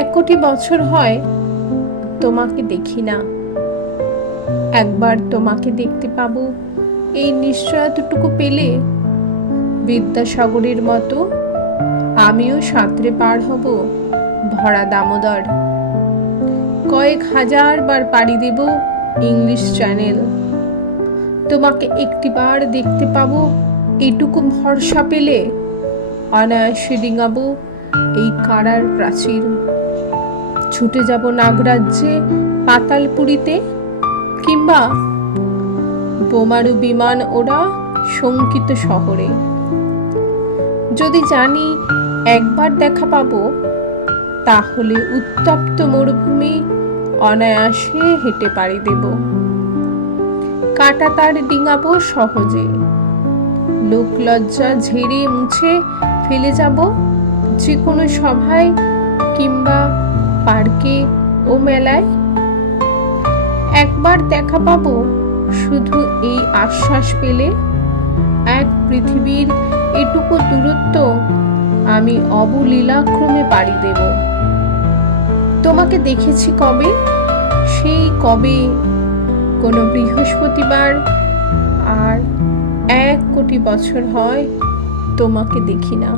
1 কোটি বছর হয় তোমাকে দেখি না। একবার তোমাকে দেখতে পাবো এই নিশ্চয়তাটুকু পেলে বিদ্যাসাগরের মতো আমিও সাঁতরে পার হব ভরা দামোদর। কয়েক হাজার বার পাড়ি দেব ইংলিশ চ্যানেল। তোমাকে একটিবার দেখতে পাবো এইটুকু ভরসা পেলে অনায়াসে ডিঙাবো এই কারার প্রাচীর। ছুটে যাব নাগরাজ্যে পাতালপুরীতে, কিংবা বোমারু বিমান ওরা শঙ্কিত শহরে। যদি জানি একবার দেখা পাবো, তাহলে উত্তপ্ত মরুভূমি অনায়াসে হেঁটে পাড়ি দেব। কাঁটা তার ডিঙাবো সহজে। লোক লজ্জা ঝেড়ে মুছে ফেলে যাব যে কোনো সভায় কিংবা পার্কে ও মেলায়। একবার দেখা পাবো শুধু এই আশ্বাস পেলে, এক পৃথিবীর এটুকু দূরত্ব আমি অবলীলাক্রমে পাড়ি দেব। তোমাকে দেখেছি কবে, সেই কবে কোনো বৃহস্পতিবার, আর 1 কোটি বছর হয় তোমাকে দেখি না।